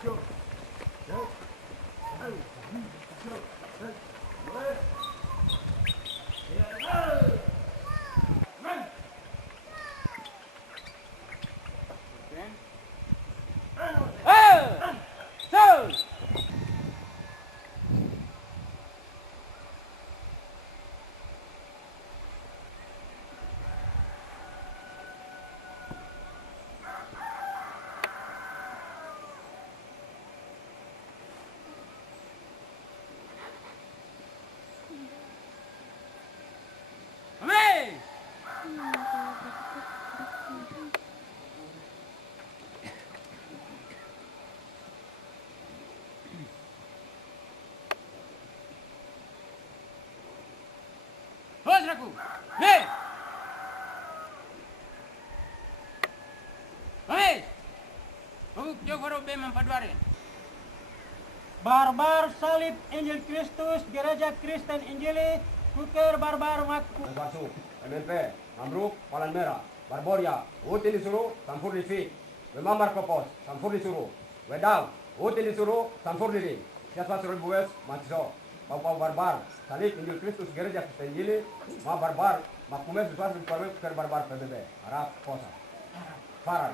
Aku. Hei! Hei! Aku jogoro be mempadware. Barbar salib Injil Kristus Gereja Kristen Injili Kuker Barbar Makku Basu, MNP, Amruk, Palan Merah, Barboria, Uti disuruh, Sampur Lisi, Memamar Kopos, Sampur disuruh, Wedang, Uti disuruh, Sampur Lili, Siapa suruh bues, Matso, Pau Barbar, salib Injil Kristus Gereja Kristen Injili, Ma Barbar, Makume sesuatu Kuker Barbar PBB, Arab Kosa, Farah.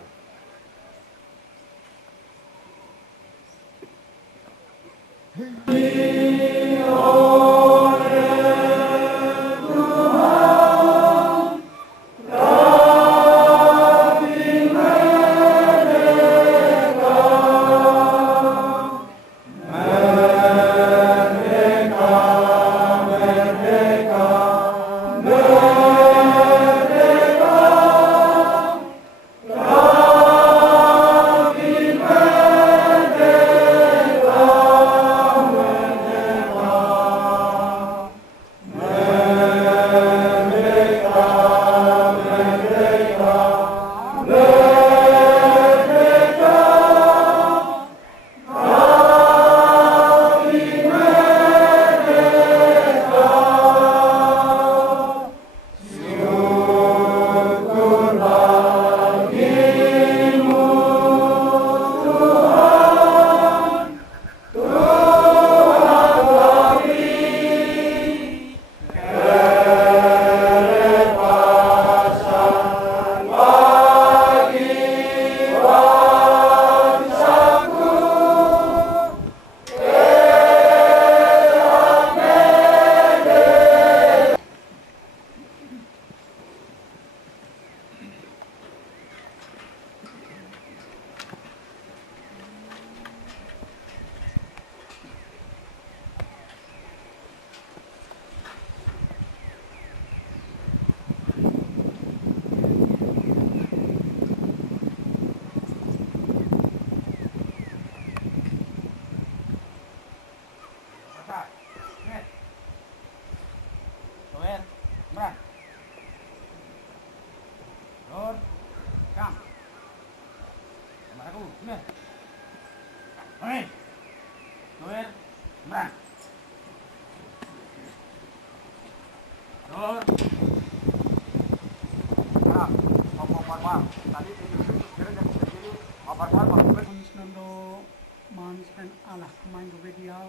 Allah kemain bediau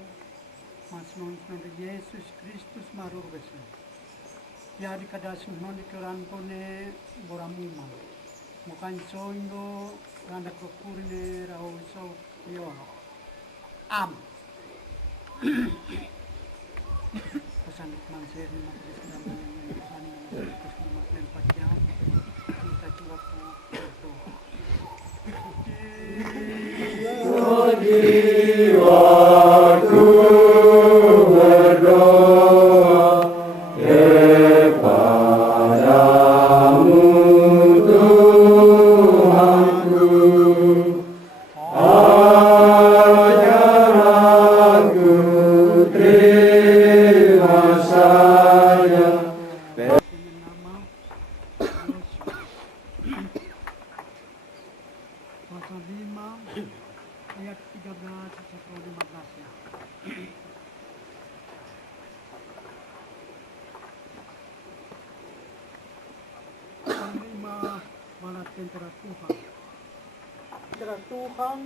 mas non Yesus Kristus marur besu ya di kadasung non di keran pone boramuma mukan soindo randa kopurne rau so yo am pesan manser ni majlis nama yang Kristus makan pakian kita coba foto Waktu berdoa kepadamu Tuhanku, ajar aku terima saja. Pasal 5 ayat 13 sampai 15 ya. Pasal 5 balas tentera Tuhan. Tentera Tuhan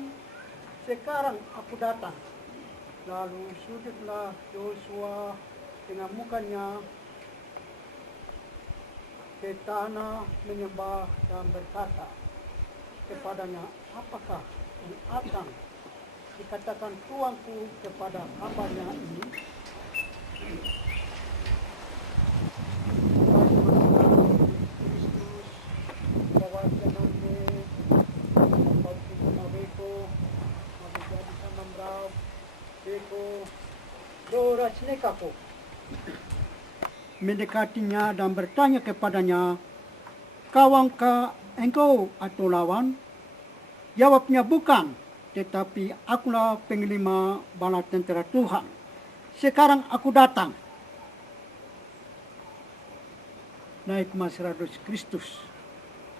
sekarang aku datang. Lalu sujudlah Yosua dengan mukanya ke tanah menyembah dan berkata kepadanya, apakah yang akan dikatakan tuanku kepada hambanya ini? Kristus bahwa kenannya waktu mabeko menjadi sama merau beko doras nekako mendekatinya dan bertanya kepadanya, kawankah engkau atau lawan? Jawabnya, bukan, tetapi akulah penglima bala tentara Tuhan. Sekarang aku datang. Naik Mas Rados Kristus.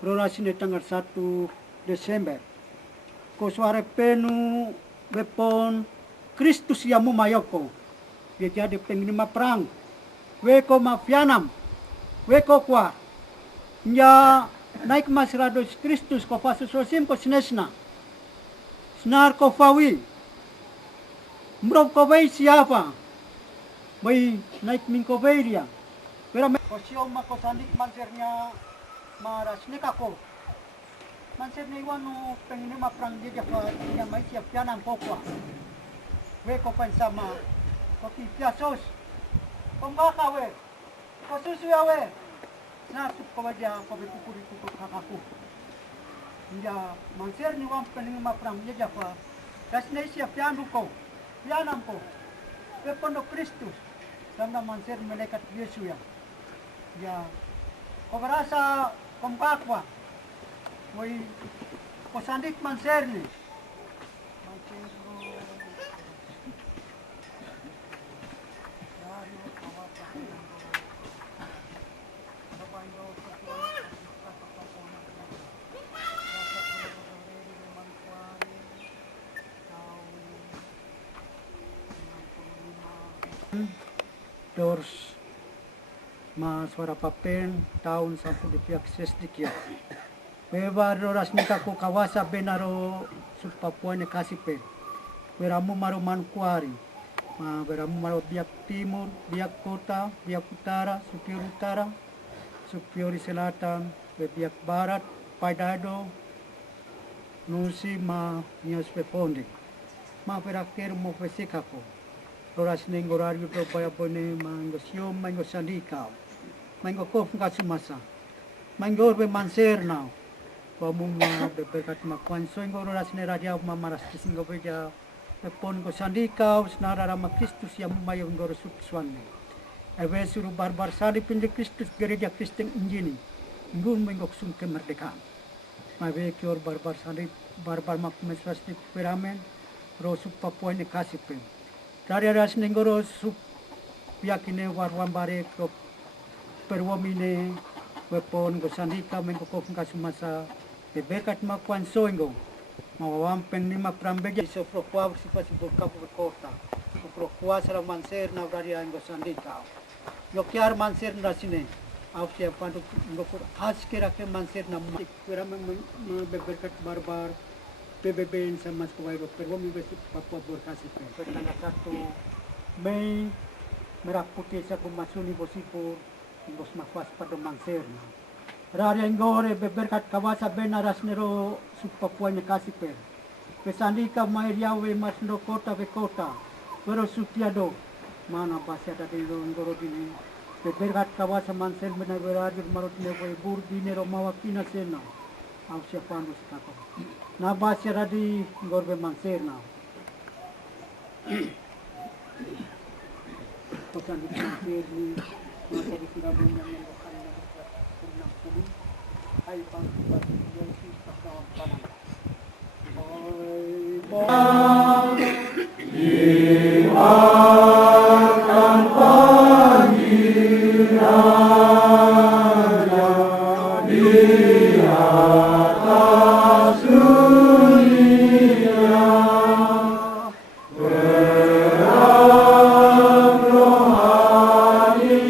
Rorasine tanggal 1 Desember. Kosware penu bepon Kristus yang mumayoko. Dia jadi penglima perang. Weko mafianam. Weko kwa. Nya naik Mas Rados Kristus ko pasusosim ko sinesna. Senar ko fawi. Mrob ko bay siapa? Bay naik min ko bay dia. Pero ko siom ko sandik mansernya maras nekako. Manser ni wanu penglima perang dia ko nya mai siap pianam ko kwa. Weko pensama ko piasos. Pembaka we, kosusu ya we, nasib ko wajah ko berkukuri kutuk kakaku. Dia manser ni wam peningma perang dia japa, kasne siap piandu ko, pianam ko, pepondo Kristus, sama manser melekat Yesus ya. Dia, ko berasa pembakwa, woi, ko sandik manser ni. Dors ma suara papen tahun sampai di pihak sesdikia. Beba doras nikako kawasa benaro sud Papua ne kasipe. Beramu maru mankuari. Ma beramu maru biak timur, biak kota, biak utara, Supiori selatan, biak barat, Paidado, Nusi ma nios peponde. Ma perakir mo pesikako. Roras nengo rario to paya pone mango siom mango sandika mango kof kasumasa mango be manser now pamuma be bekat makwan so ngo roras ne radia mamaras kisingo beja be pon go sandika usnara rama Kristus yang mayo ngoro sukswanne eve suru barbar sadi pinde Kristus gereja Kristen injini ngum mango sum kemerdekaan mabe kior barbar sadi barbar mak meswasti peramen rosu Papua ne kasipen dari aras nenggoro sup yakine warwan bare ko perwamine wepon go sandika mengo kofun kasumasa beberkat makwan soingo mawam penlima prambeja so prokwa sipasi bolkapu kota prokwa sara manser na dari ango sandika yokyar manser na sine aufsia pandu ngokur askera ke manser na kira beberkat barbar PBB sama sekolah perwami besi Papua berkasih tanggal 1 Mei merah putih sa kumasuni bosipur bos makwas pada manser rari ngore beberkat kawasa benaras nero su Papua nya kasih per pesandika mairiawe masndo kota be kota pero sutiado mana pasya tadi ngoro dini beberkat kawasa manser benar berarti marut ne bur dinero mawakina sena au siapa anu sekako na basya radi ngorbe manser na tokan di manser ni masa di kirabu yang mendokan na kunang pulu ay pang yang si pakawan panan akan panggil raja di atas dunia berang rohani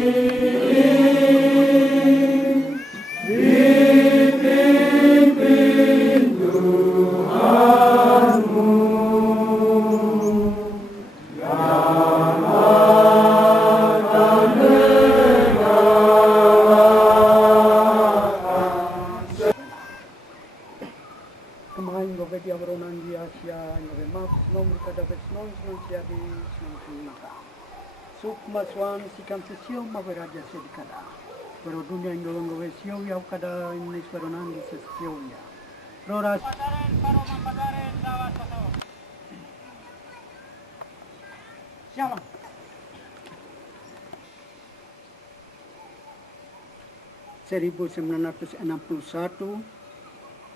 dipimpin Tuhanmu nanggi Asia ngabe maaf nomor kada besnon siadi naka. Sukma swan sikam sesio maberaja sedikada. Pero dunia ngolong sio ya kada ini seronan di sesio ya. Roras Pasaren paro mampagaren dawas paso. Shalom. Seribu 1961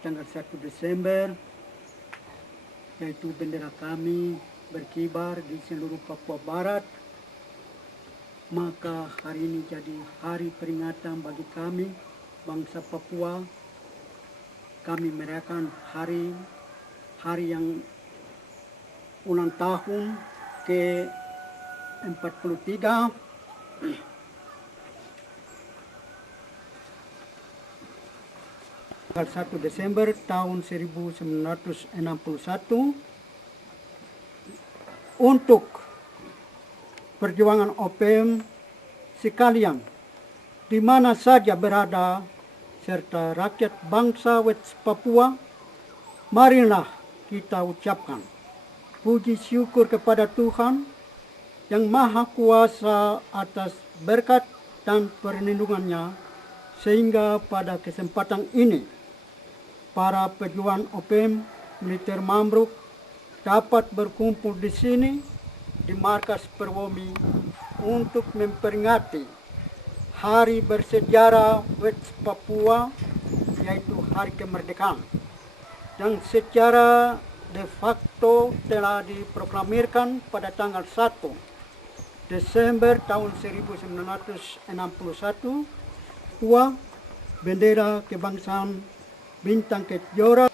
tanggal 1 Desember, yaitu bendera kami berkibar di seluruh Papua Barat. Maka hari ini jadi hari peringatan bagi kami, bangsa Papua. Kami merayakan hari yang ulang tahun ke-43 tanggal 1 Desember tahun 1961 untuk perjuangan OPM sekalian di mana saja berada serta rakyat bangsa West Papua. Marilah kita ucapkan puji syukur kepada Tuhan yang Maha Kuasa atas berkat dan perlindungannya, sehingga pada kesempatan ini para pejuang OPM militer Mambruk dapat berkumpul di sini di markas Perwomi untuk memperingati hari bersejarah West Papua, yaitu hari kemerdekaan, yang secara de facto telah diproklamirkan pada tanggal 1 Desember tahun 1961 bahwa bendera kebangsaan bintang kejora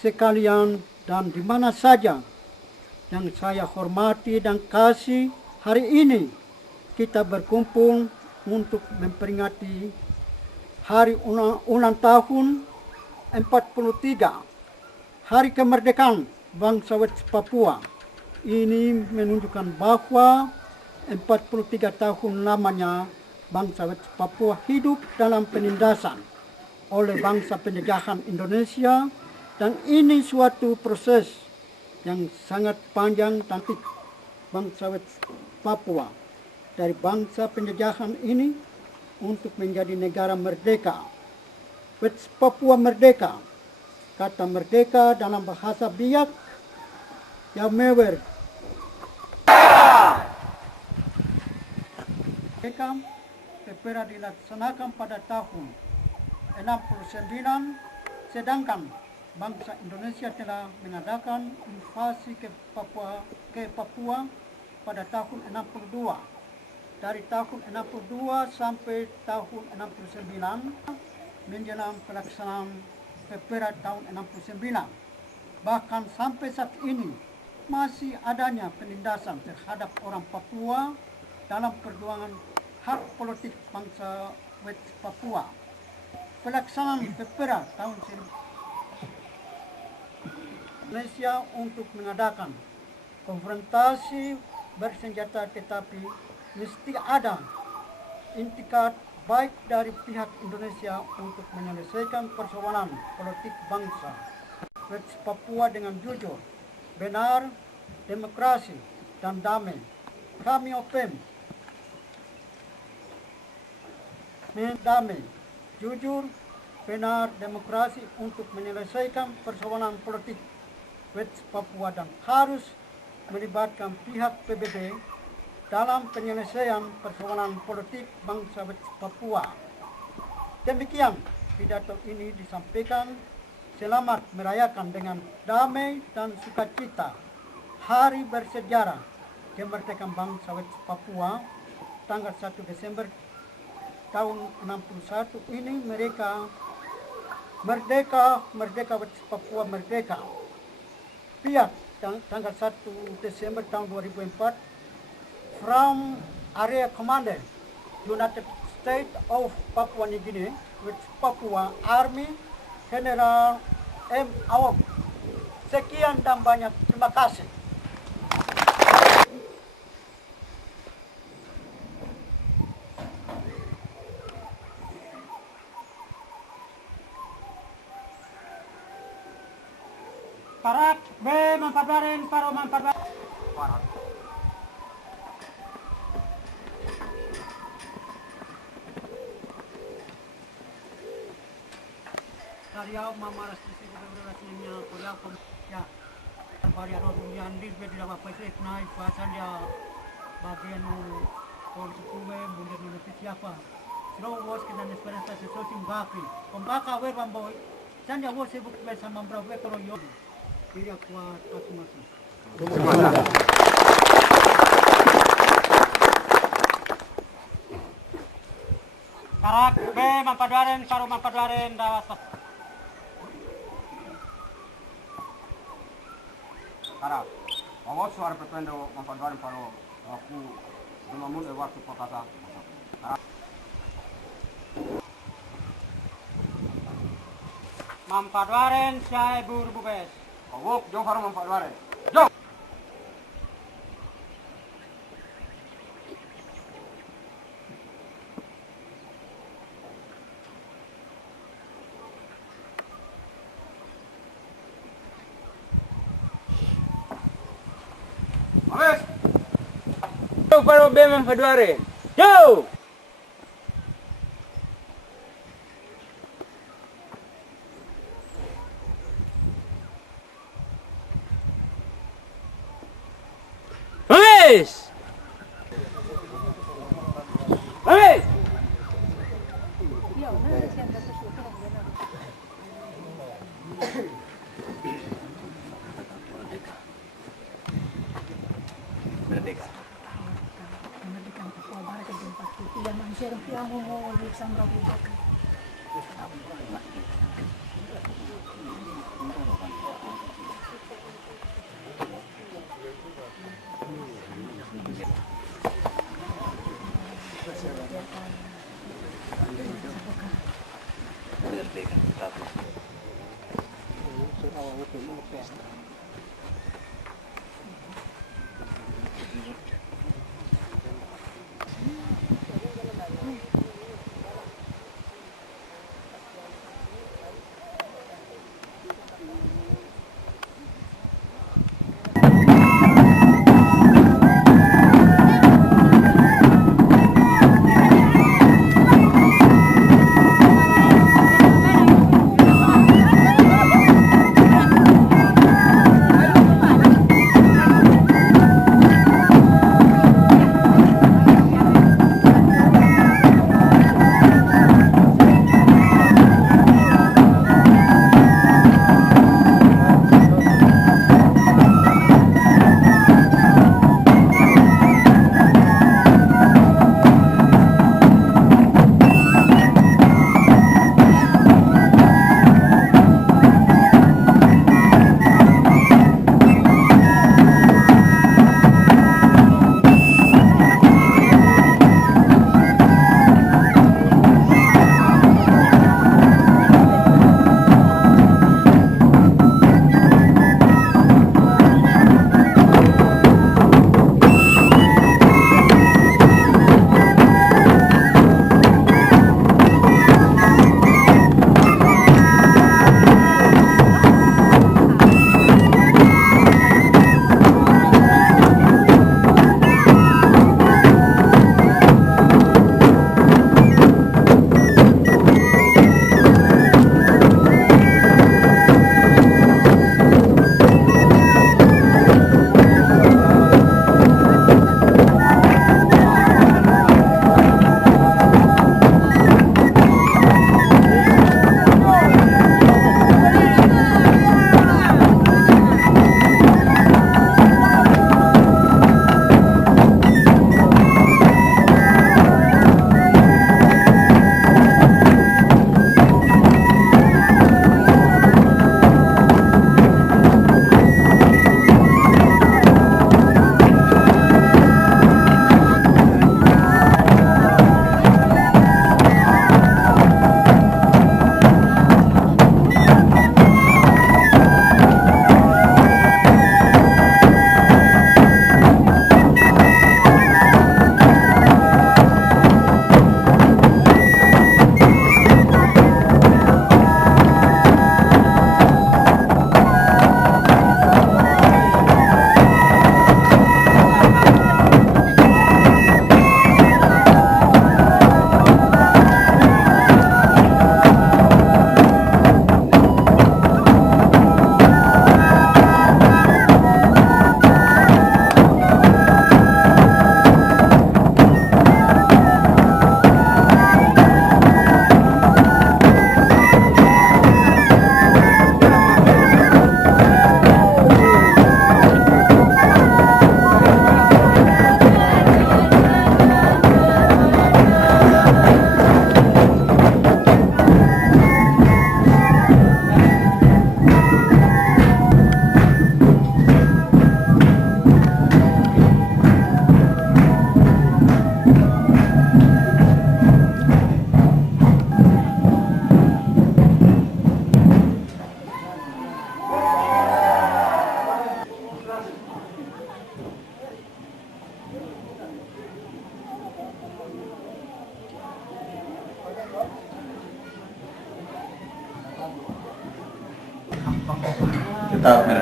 sekalian dan di mana saja yang saya hormati dan kasih, hari ini kita berkumpul untuk memperingati hari ulang tahun 43 hari kemerdekaan bangsa West Papua. Ini menunjukkan bahwa 43 tahun lamanya bangsa West Papua hidup dalam penindasan oleh bangsa penjajahan Indonesia, dan ini suatu proses yang sangat panjang nanti bangsa West Papua dari bangsa penjajahan ini untuk menjadi negara merdeka. West Papua merdeka. Kata merdeka dalam bahasa Biak Yamewer. Merdeka Pepera dilaksanakan pada tahun 69, sedangkan bangsa Indonesia telah mengadakan invasi ke Papua pada tahun 62. Dari tahun 62 sampai tahun 69 menjelang pelaksanaan Pepera tahun 69. Bahkan sampai saat ini masih adanya penindasan terhadap orang Papua dalam perjuangan hak politik bangsa West Papua. Pelaksanaan Pepera tahun Indonesia untuk mengadakan konfrontasi bersenjata, tetapi mesti ada intikat baik dari pihak Indonesia untuk menyelesaikan persoalan politik bangsa West Papua dengan jujur, benar, demokrasi, dan damai. Kami OPM damai, jujur, benar, demokrasi untuk menyelesaikan persoalan politik West Papua dan harus melibatkan pihak PBB dalam penyelesaian persoalan politik bangsa West Papua. Demikian pidato ini disampaikan. Selamat merayakan dengan damai dan sukacita hari bersejarah kemerdekaan bangsa West Papua tanggal 1 Desember tahun 61 ini. Mereka merdeka, merdeka West Papua merdeka. Piat tanggal 1 Desember tahun 2004 from Area Commander United States of Papua New Guinea West Papua Army General M. Awam. Sekian dan banyak terima kasih. Karak B mampadarin paro mampadarin. Parat. Tariau mamaras di sini berasnya kuliah ya. Varian orang di bed dalam apa itu naik pasan dia bagian konsume bulan nanti siapa. Selalu was kena esperanza sesuatu baki. Pembaka we bamboy. Sanja was sibuk bersama berapa kalau yo. Tidak kuat aku masuk. Karak B mampadarin karo mampadarin dawas. Karak. Awas suara perpendo mampadarin paro aku memang waktu kota. Mampadarin saya buru bubes. Awok jong karo mampadarin. Jong. Ames. Jauh paro be mampaduare. Jauh. Ames. Ames.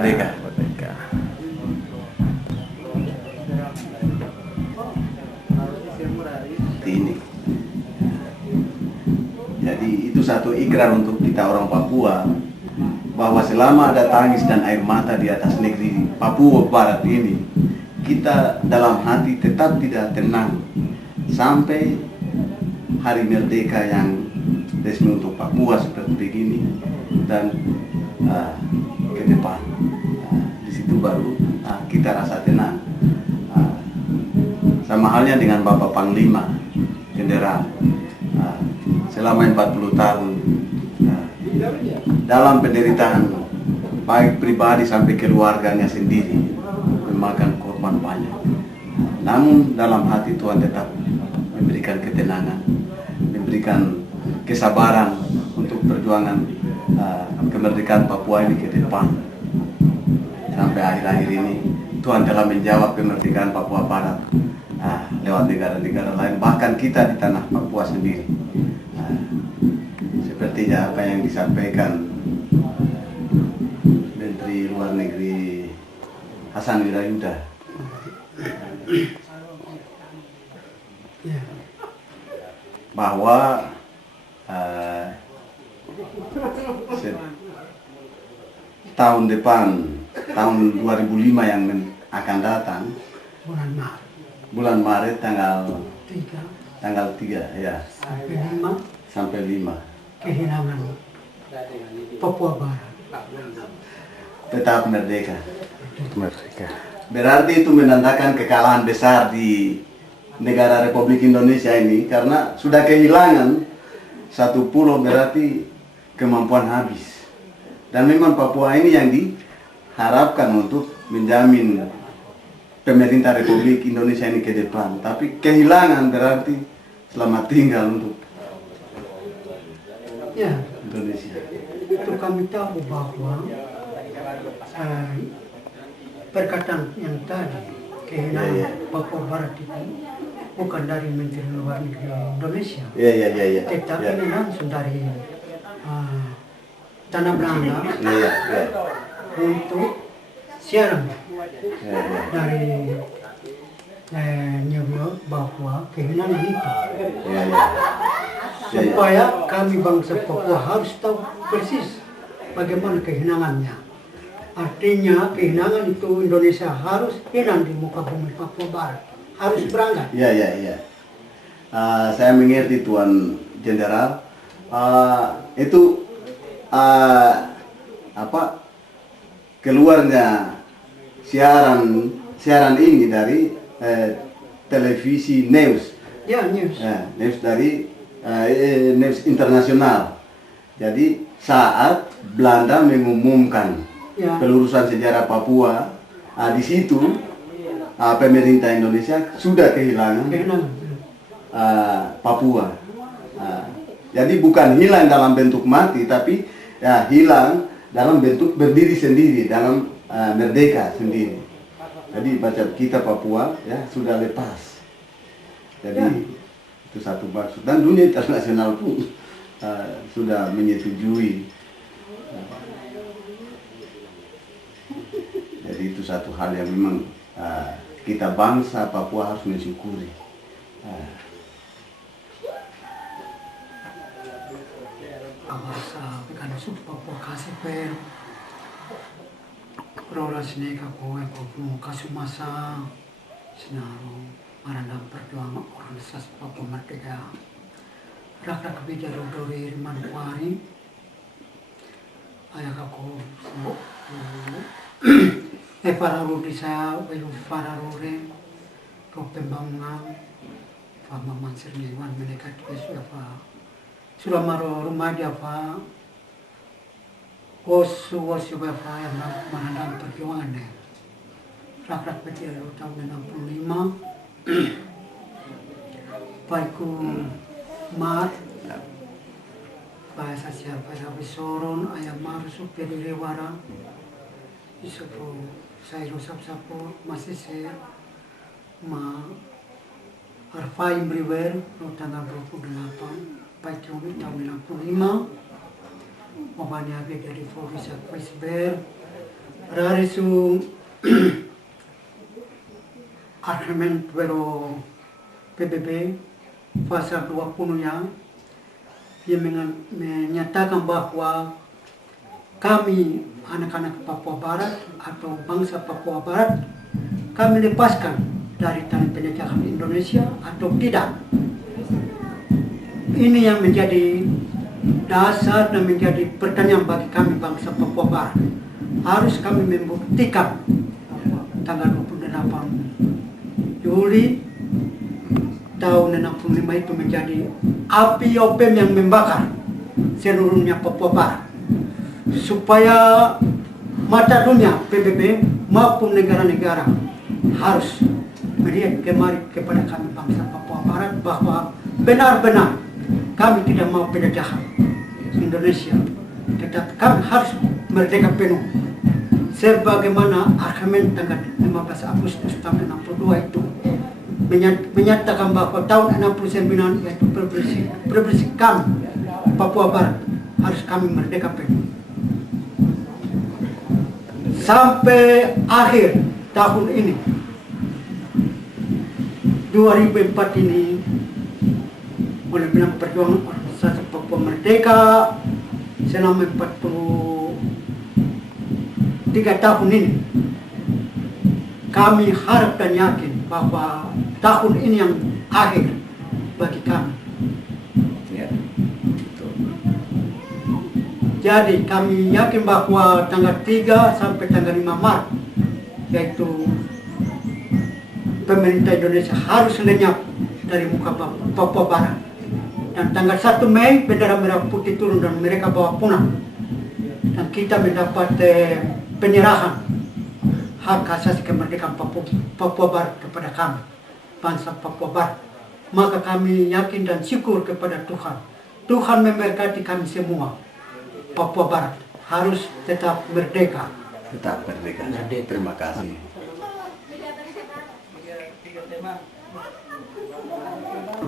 merdeka. Ini. Jadi itu satu ikrar untuk kita orang Papua bahwa selama ada tangis dan air mata di atas negeri Papua Barat ini, kita dalam hati tetap tidak tenang sampai hari merdeka yang resmi untuk Papua seperti begini dan ke depan. Di situ baru kita rasa tenang. Sama halnya dengan Bapak Panglima Jenderal. Selama 40 tahun dalam penderitaan baik pribadi sampai keluarganya sendiri memakan korban banyak. Namun dalam hati Tuhan tetap memberikan ketenangan, memberikan kesabaran untuk perjuangan kemerdekaan Papua ini ke depan. Sampai akhir-akhir ini Tuhan telah menjawab kemerdekaan Papua Barat lewat negara-negara lain, bahkan kita di tanah Papua sendiri. Sepertinya apa yang disampaikan Menteri Luar Negeri Hasan Wirayuda, bahwa tahun depan, tahun 2005 yang akan datang, bulan Maret tanggal 3 ya, sampai 5 kehilangan Papua Barat tetap merdeka. Berarti itu menandakan kekalahan besar di negara Republik Indonesia ini, karena sudah kehilangan satu pulau, berarti kemampuan habis. Dan memang Papua ini yang diharapkan untuk menjamin pemerintah Republik Indonesia ini ke depan. Tapi kehilangan berarti selamat tinggal untuk Indonesia. Itu kami tahu bahwa perkataan yang tadi kehilangan Papua Barat itu bukan dari Menteri Luar Negeri Indonesia, tetapi ini langsung dari Tanah Belanda untuk siaran dari New York bahwa kehilangan itu supaya kami bangsa Papua harus tahu persis bagaimana kehilangannya. Artinya kehilangan itu Indonesia harus hilang di muka bumi Papua Barat, harus berangkat. Saya mengerti Tuan Jenderal. Itu keluarnya siaran ini dari televisi News. News dari News internasional. Jadi saat Belanda mengumumkan pelurusan sejarah Papua, di situ pemerintah Indonesia sudah kehilangan Papua. Jadi bukan hilang dalam bentuk mati, tapi hilang dalam bentuk berdiri sendiri, dalam merdeka sendiri. Jadi baca kita Papua sudah lepas. Jadi itu satu maksud, dan dunia internasional pun sudah menyetujui. Jadi itu satu hal yang memang kita bangsa Papua harus mensyukuri. Abasa pekan sub Papua kasih per prolas neka kowe Papua kasih masa senaru marandam perjuangan organisasi Papua Merdeka. Rak-rak kebijakan dari Manwari ayah aku Fararu desa welu Fararure ke pembangunan Fama Mansir Niwan mereka sudah sudah maru rumah dia kosu apa yang menandang perjuangan deh. Rak-rak kecil tahun 65 Paiku Mat bahasa siapa Soron ayam marusuk jadi lewara isupu saya rusap-sapu masih saya arfai briwer tanggal 28 Paiku tahun 65 mamanya dari Forisa Presber Rari su argumen pero PBB pasal 20 yang menyatakan bahwa kami anak-anak Papua Barat atau bangsa Papua Barat kami lepaskan dari tangan penjajahan Indonesia atau tidak. Ini yang menjadi dasar dan menjadi pertanyaan bagi kami bangsa Papua Barat. Harus kami membuktikan tanggal 28 Juli tahun 65 itu menjadi api opem yang membakar seluruhnya Papua Barat, supaya mata dunia PBB maupun negara-negara harus melihat kemari kepada kami bangsa Papua Barat bahwa benar-benar kami tidak mau penjajahan Indonesia, tetapi kami harus merdeka penuh sebagaimana argumen tanggal 15 Agustus tahun 62 itu menyatakan bahwa tahun 69 yaitu provinsi kami Papua Barat harus kami merdeka penuh. Sampai akhir tahun ini 2004 ini boleh bilang perjuangan organisasi Papua Merdeka selama 43 tahun ini. Kami harap dan yakin bahwa tahun ini yang akhir bagi kami. Ya. Betul. Jadi kami yakin bahwa tanggal 3 sampai tanggal 5 Maret yaitu pemerintah Indonesia harus lenyap dari muka Papua Barat. Dan tanggal 1 Mei bendera merah putih turun dan mereka bawa punah. Dan kita mendapat penyerahan hak asasi kemerdekaan Papua Barat kepada kami, bangsa Papua Barat. Maka kami yakin dan syukur kepada Tuhan. Tuhan memberkati kami semua. Papua Barat harus tetap merdeka. Tetap merdeka. Terima kasih.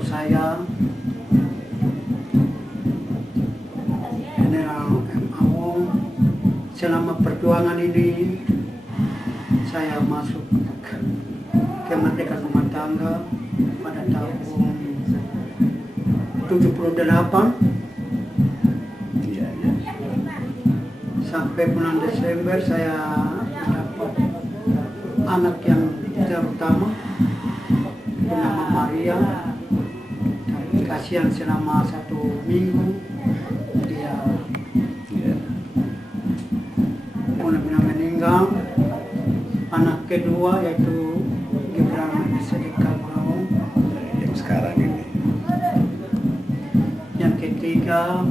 Saya General MAO, selama perjuangan ini saya masuk kemerdekaan rumah tangga pada tahun 78 sampai bulan Desember saya mendapat anak yang terutama bernama Maria. Kasihan selama 1 minggu dia benar-benar meninggal. Anak kedua yaitu Gibran Sedekah Brown Yang sekarang ini. Yang ketiga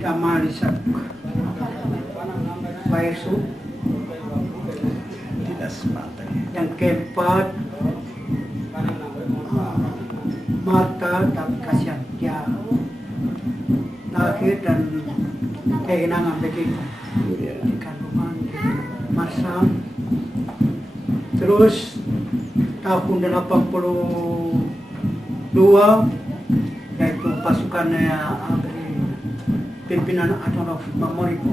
Damalisak Paisu. Dinas Pantai. Yang keempat Marta, tapi kasihan dia lahir dan kehilangan begitu di kandungan masa. Terus tahun 82 yaitu pasukan pimpinan Adolf Mamoribo.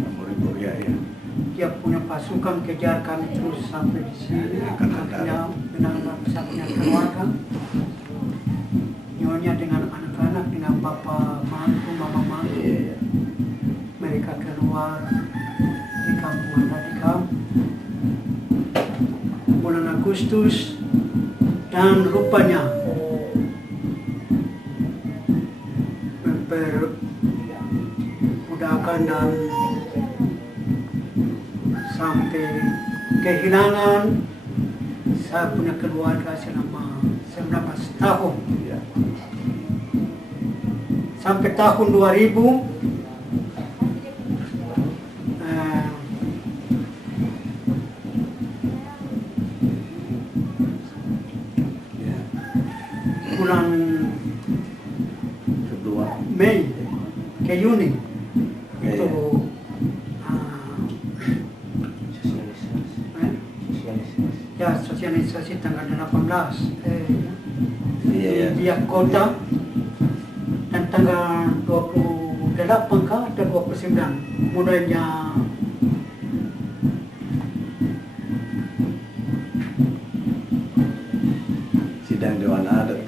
Dia punya pasukan kejar kami terus sampai di sini. Akhirnya dengan satunya keluarga, nyonya dengan anak-anak, dengan bapak mantu, mama mantu, mereka keluar di kampung Radikal bulan Agustus. Dan rupanya memperbudakan dan sampai kehilangan saya punya keluarga selama 19 tahun. Sampai tahun 2000 bulan Mei ke Juni itu ya sosialisasi tanggal 18 di kota, dan tanggal 28 28 kah atau 29 mulainya sidang Dewan Adat.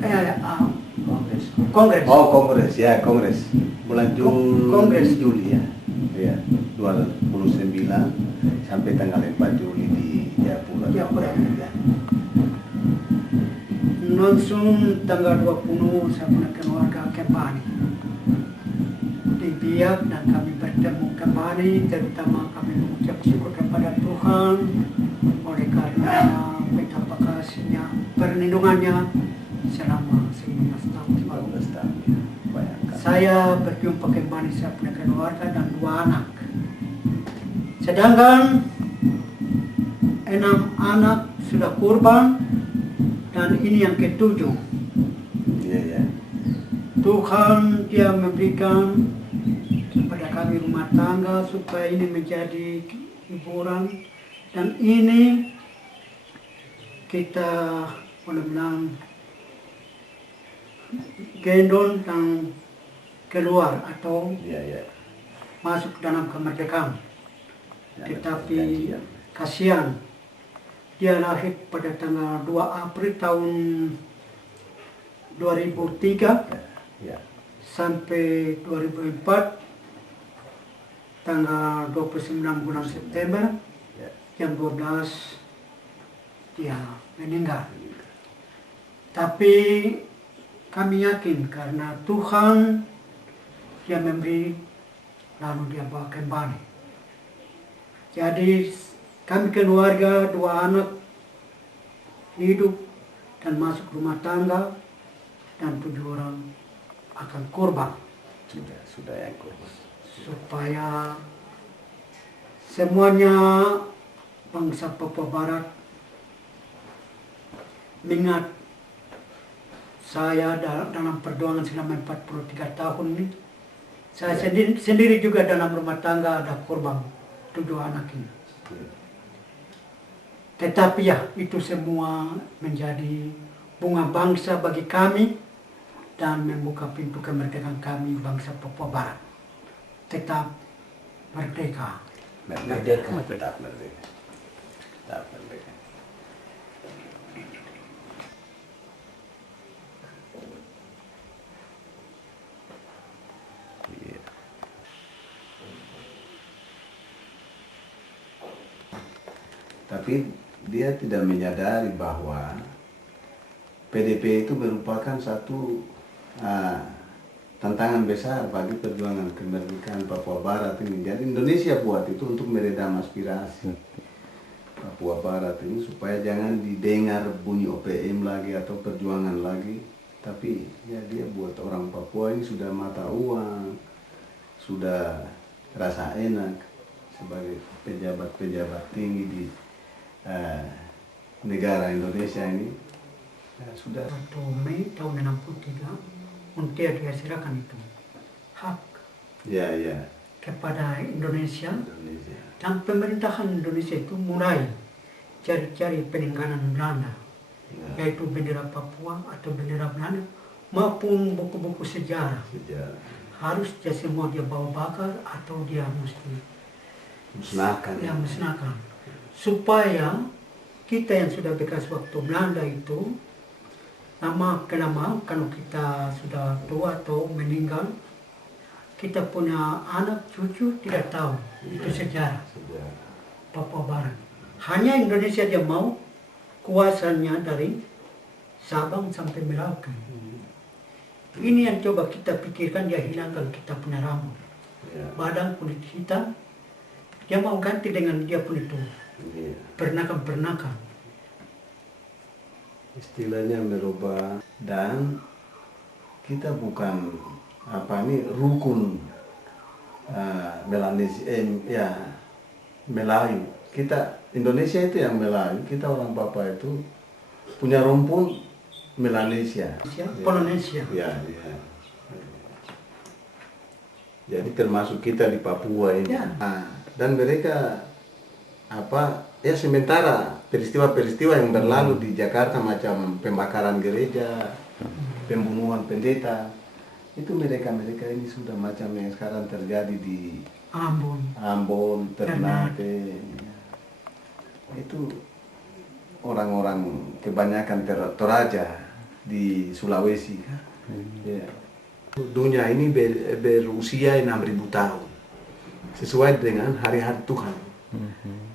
kongres. Oh, kongres ya, kongres. Bulan Kongres. Juli ya. Iya, 29 sampai tanggal 4 Juli di Jayapura. Jayapura. Ya. Langsung tanggal 20 saya punya keluarga kembali di Biak dan kami bertemu kembali, terutama kami mengucap syukur kepada Tuhan oleh karena betapa kasihnya perlindungannya selama 19 tahun. 15 tahun ya. Bayangkan. Saya berjumpa kembali saya punya keluarga dan 2 anak. Sedangkan 6 anak sudah kurban dan ini yang ke-7. Iya ya. Tuhan dia memberikan kepada kami rumah tangga supaya ini menjadi hiburan dan ini kita mudah-mudahan gendong dan keluar atau Iya ya. masuk dalam kemerdekaan. Ya, Tetapi perjanjian. kasihan dia lahir pada tanggal 2 April tahun 2003 Ya. sampai 2004 tanggal 29 bulan September Ya. jam 12 dia meninggal. Tapi kami yakin karena Tuhan dia memberi lalu dia bawa kembali. Jadi kami keluarga 2 anak hidup dan masuk rumah tangga dan 7 orang akan korban Sudah yang kurus. supaya semuanya bangsa Papua Barat mengingat saya dalam perjuangan selama 43 tahun ini. Saya sendiri juga dalam rumah tangga ada korban 7 anak ini. Tetapi ya itu semua menjadi bunga bangsa bagi kami dan membuka pintu kemerdekaan kami bangsa Papua Barat. Tetap merdeka. Merdeka. Tetap merdeka. Tetap merdeka. Iya. Tapi dia tidak menyadari bahwa PDP itu merupakan satu tantangan besar bagi perjuangan kemerdekaan Papua Barat ini. Jadi Indonesia buat itu untuk meredam aspirasi Papua Barat ini supaya jangan didengar bunyi OPM lagi atau perjuangan lagi. Tapi ya dia buat orang Papua ini sudah mata uang, sudah rasa enak sebagai pejabat-pejabat tinggi di negara Indonesia ini. Ya, sudah. 1 Mei tahun 63 UNTIA dia serahkan itu hak Ya, ya. kepada Indonesia Indonesia. dan pemerintahan Indonesia itu mulai cari-cari peninggalan Belanda, Ya. yaitu bendera Papua atau bendera Belanda maupun buku-buku sejarah. Sejarah. Harus dia semua dia bawa bakar atau dia mesti Musnahkan. dia musnahkan supaya kita yang sudah bekas waktu Belanda itu lama-kelamaan kalau kita sudah tua atau meninggal, kita punya anak cucu tidak tahu itu sejarah Sejarah. Papua Barat. Hanya Indonesia dia mau kuasanya dari Sabang sampai Merauke. Ini yang coba kita pikirkan, dia hilangkan kita punya rambut, Ya. badan kulit hitam, dia mau ganti dengan dia punya itu Iya. pernakan-pernakan. Istilahnya merubah, dan kita bukan rukun Melanesia, Melayu. Kita Indonesia itu yang Melayu, kita orang Papua itu punya rumpun Melanesia. Polinesia. Ya, ya. Jadi termasuk kita di Papua ini. Ya. Dan mereka ya sementara peristiwa-peristiwa yang berlalu di Jakarta macam pembakaran gereja, pembunuhan pendeta, itu mereka ini sudah macam yang sekarang terjadi di Ambon, Ternate. Itu orang-orang kebanyakan Toraja di Sulawesi kan. Ya. Dunia ini berusia 6.000 tahun sesuai dengan hari-hari Tuhan.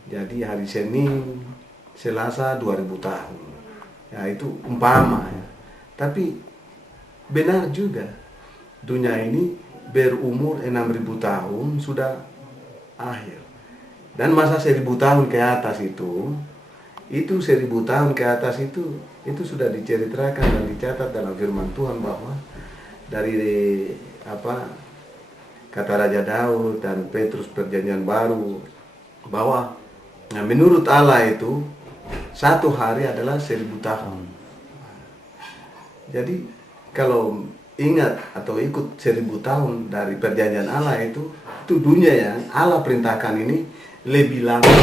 Jadi hari Senin, Selasa 2.000 tahun. Ya itu umpama ya. Tapi benar juga dunia ini berumur 6.000 tahun sudah akhir. Dan masa 1.000 tahun ke atas itu 1.000 tahun ke atas itu sudah diceritakan dan dicatat dalam firman Tuhan bahwa dari kata Raja Daud dan Petrus Perjanjian Baru bahwa menurut Allah itu satu hari adalah 1.000 tahun. Jadi kalau ingat atau ikut 1.000 tahun dari perjanjian Allah itu dunia yang Allah perintahkan ini lebih lama.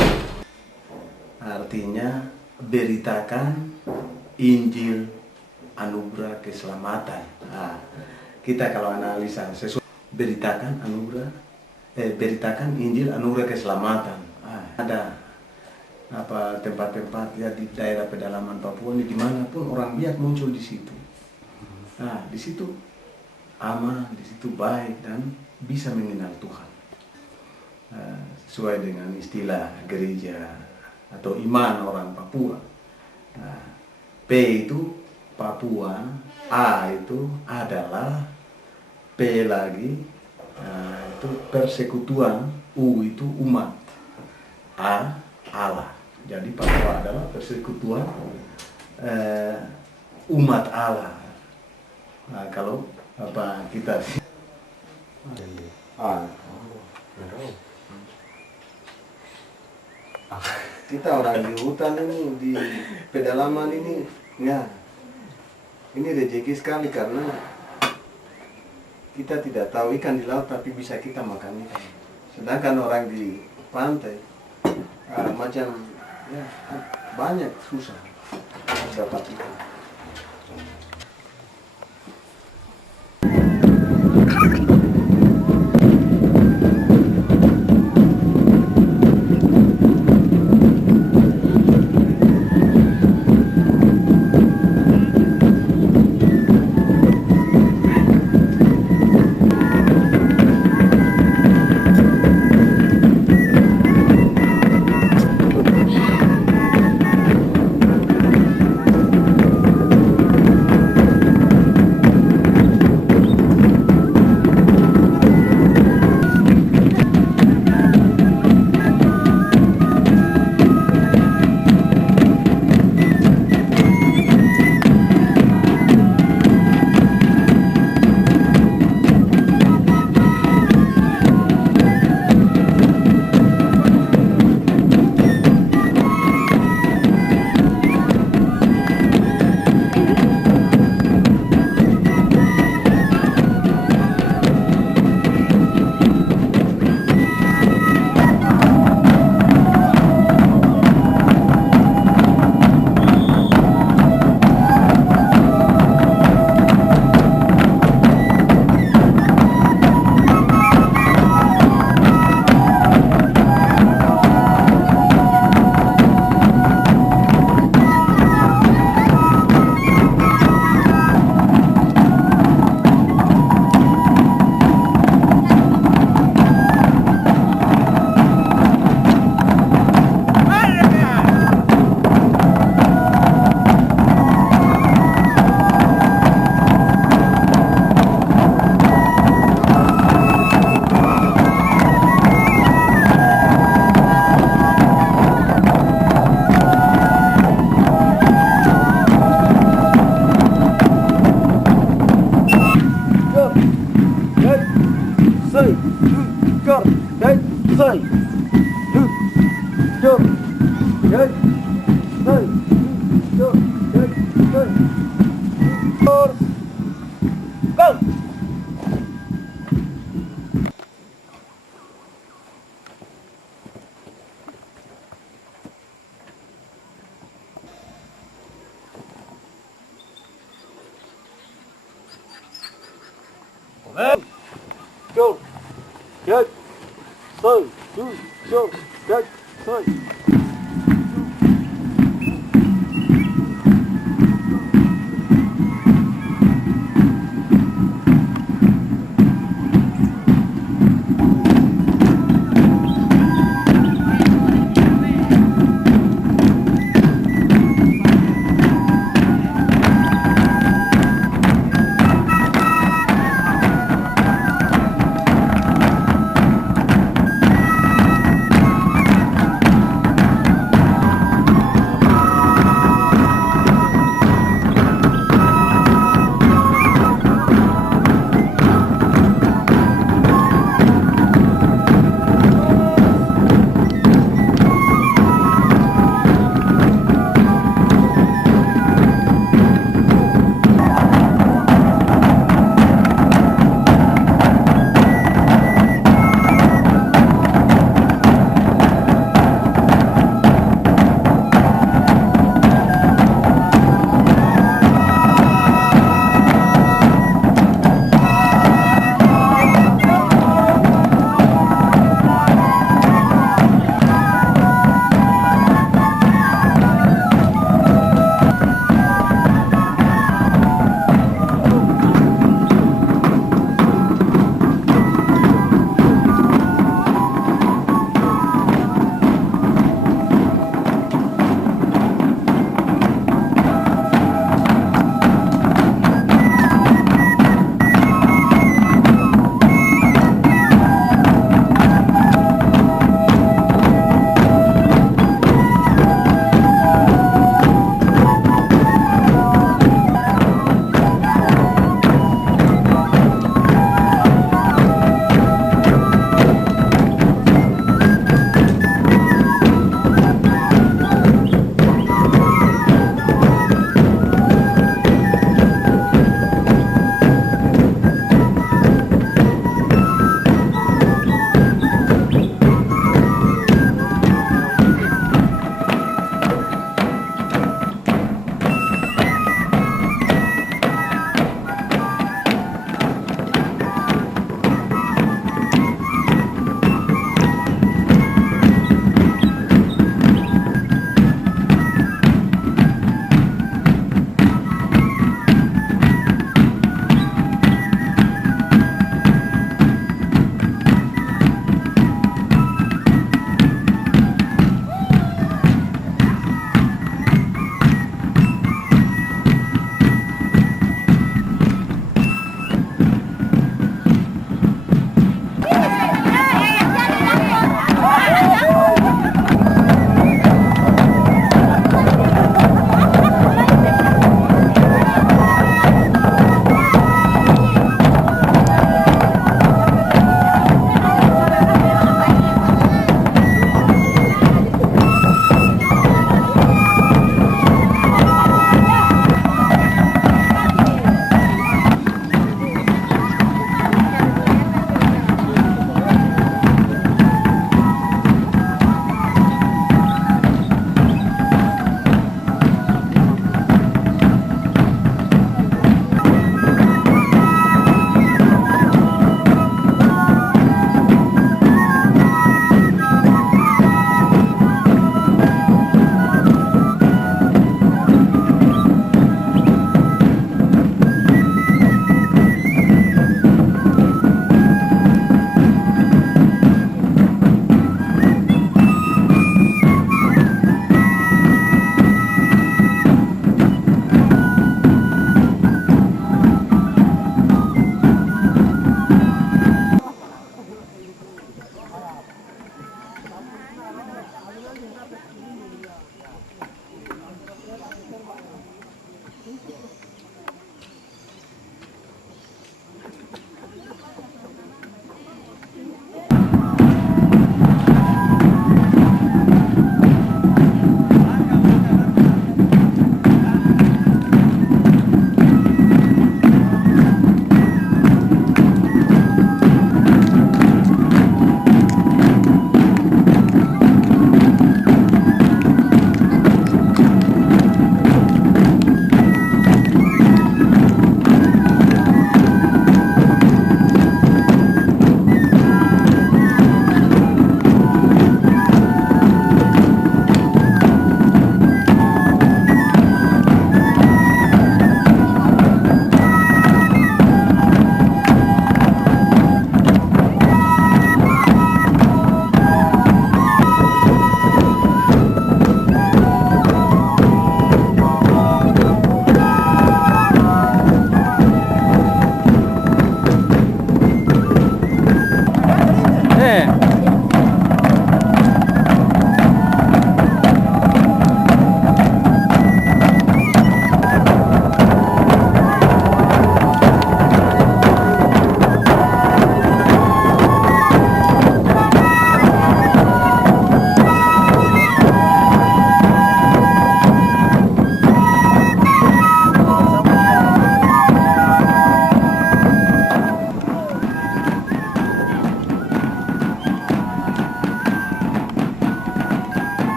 Artinya beritakan Injil anugerah keselamatan. Nah, kita kalau analisa beritakan beritakan Injil anugerah keselamatan. Ada tempat-tempat ya di daerah pedalaman Papua ini dimanapun orang Biak muncul di situ. Nah, di situ aman, di situ baik dan bisa mengenal Tuhan. Sesuai dengan istilah gereja atau iman orang Papua. P itu Papua, A itu adalah, P lagi itu persekutuan, U itu umat, A Allah. Jadi Papua adalah persekutuan umat Allah. Nah, kalau kita kita orang di hutan ini, di pedalaman ini, ya, ini rezeki sekali karena kita tidak tahu ikan di laut tapi bisa kita makan ikan. Sedangkan orang di pantai macam ya, banyak susah dapat ikan. Go. Get. So. Do. So. Get. So.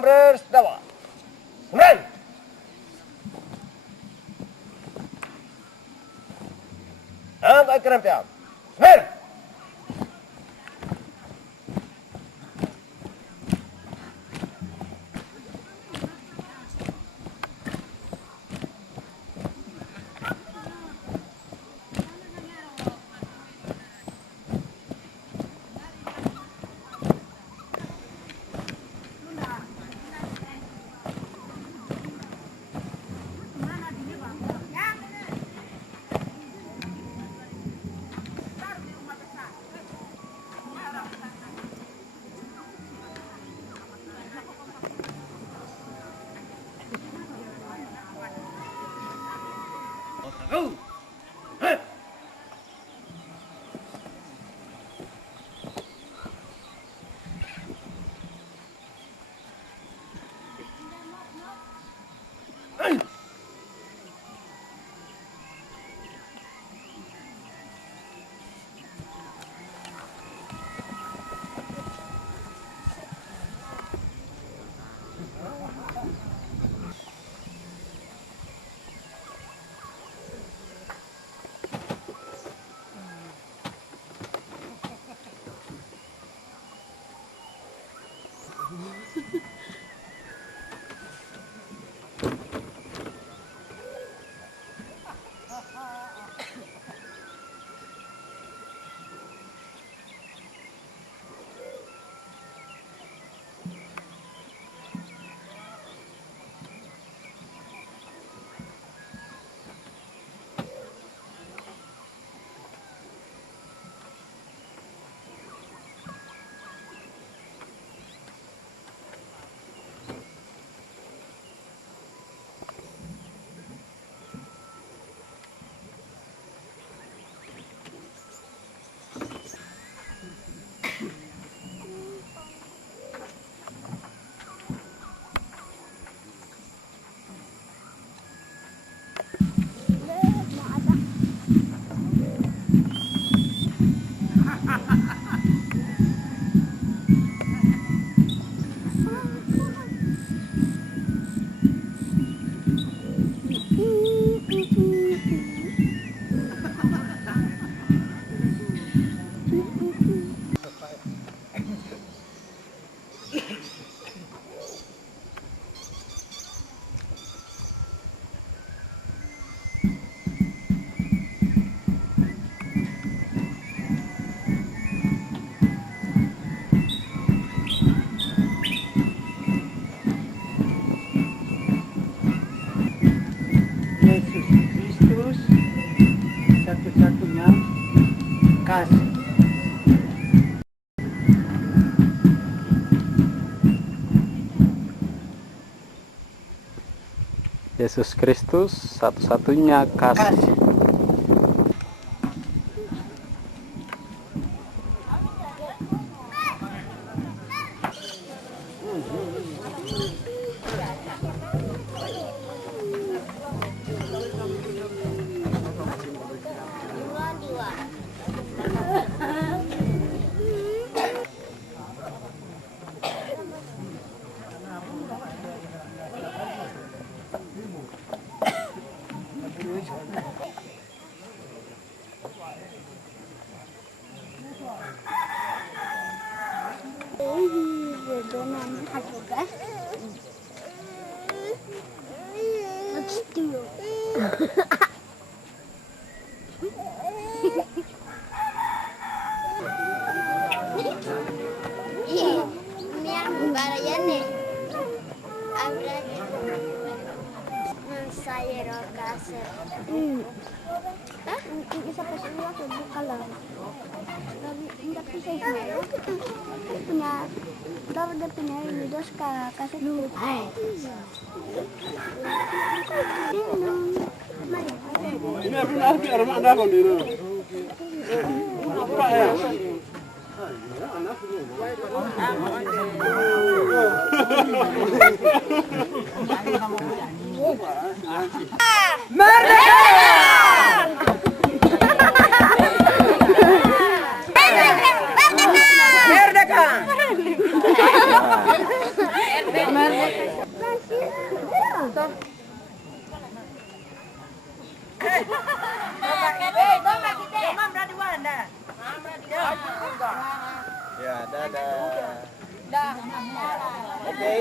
hombres, dawa. Kemudian. Angkat kerempia. Kemudian. Yesus Kristus satu-satunya kasih. Yesus Kristus satu-satunya kasih. Merdeka! Ya, dadah. Oke.